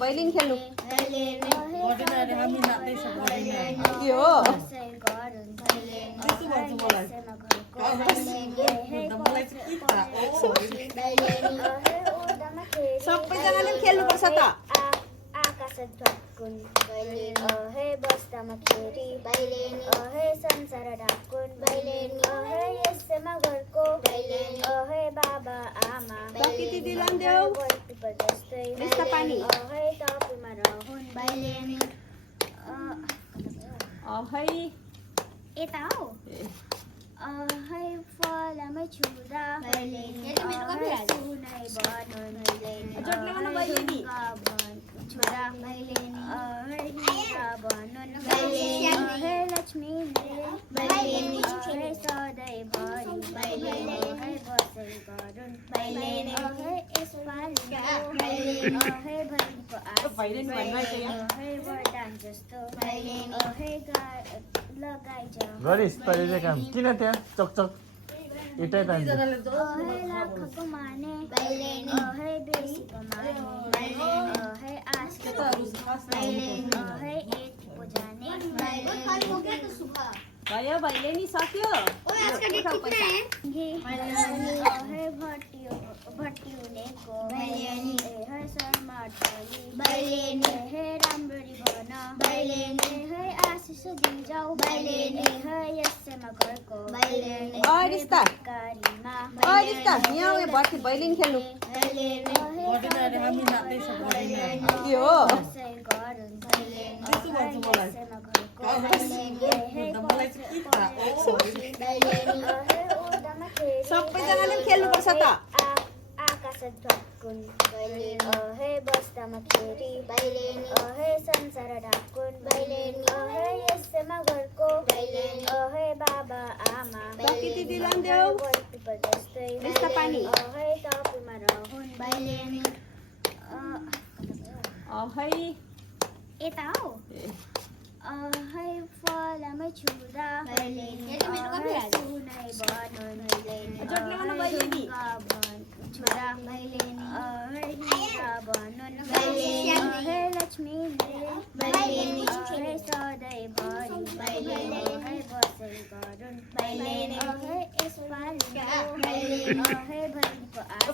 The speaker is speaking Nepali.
भैलेनी खेल्नु के हो सबैजनाले खेल्नुपर्छ त आकाश ढाकुन अहे बस्दामा खेरी अहे संसार ढाकुन अहे यसैमा घरको अहे बाबा आमा जस्तै अहे टपुमा रहन् अहै यता हौ अहे फलमै छुरा सुनै छोरा अहे लक्ष्मीले अहे सधैँभरि अहे बसै गरून् अहे यसपालि अहे भैलेनीको अहे वरदान जस्तो अहे लगाइजा गरिस् तैँले काम किन त्यहाँ चकचक इटै तान्छ अहे लाखको माने अहे बेसीको माने अहे आशको अहे एकको जाने भयो भैलेनी सक्यो अहे भट्टी हुनेको अहे शर्मा अठली अहे राम्ररी भन अहे आशिष दिन्छौ अहे यसैमा घरको रिस्ता यहाँ भर्ती भैलेनी खेल्नु के हो सबैजनाले खेल्नुपर्छ त आकाश ढाकुन अहे बस्दामा खेरी अहे संसार ढाकुन अहे यसैमा घरको अहे बाबा आमा जस्तै अहे टपुमा रहन् अहै यता हौ अहे फलमै छुरा सुनै छोरा अहे लक्ष्मीले अहे सधैँभरि अहे बसै गरून् अहे यसपालि अहे भैलेनीको अहे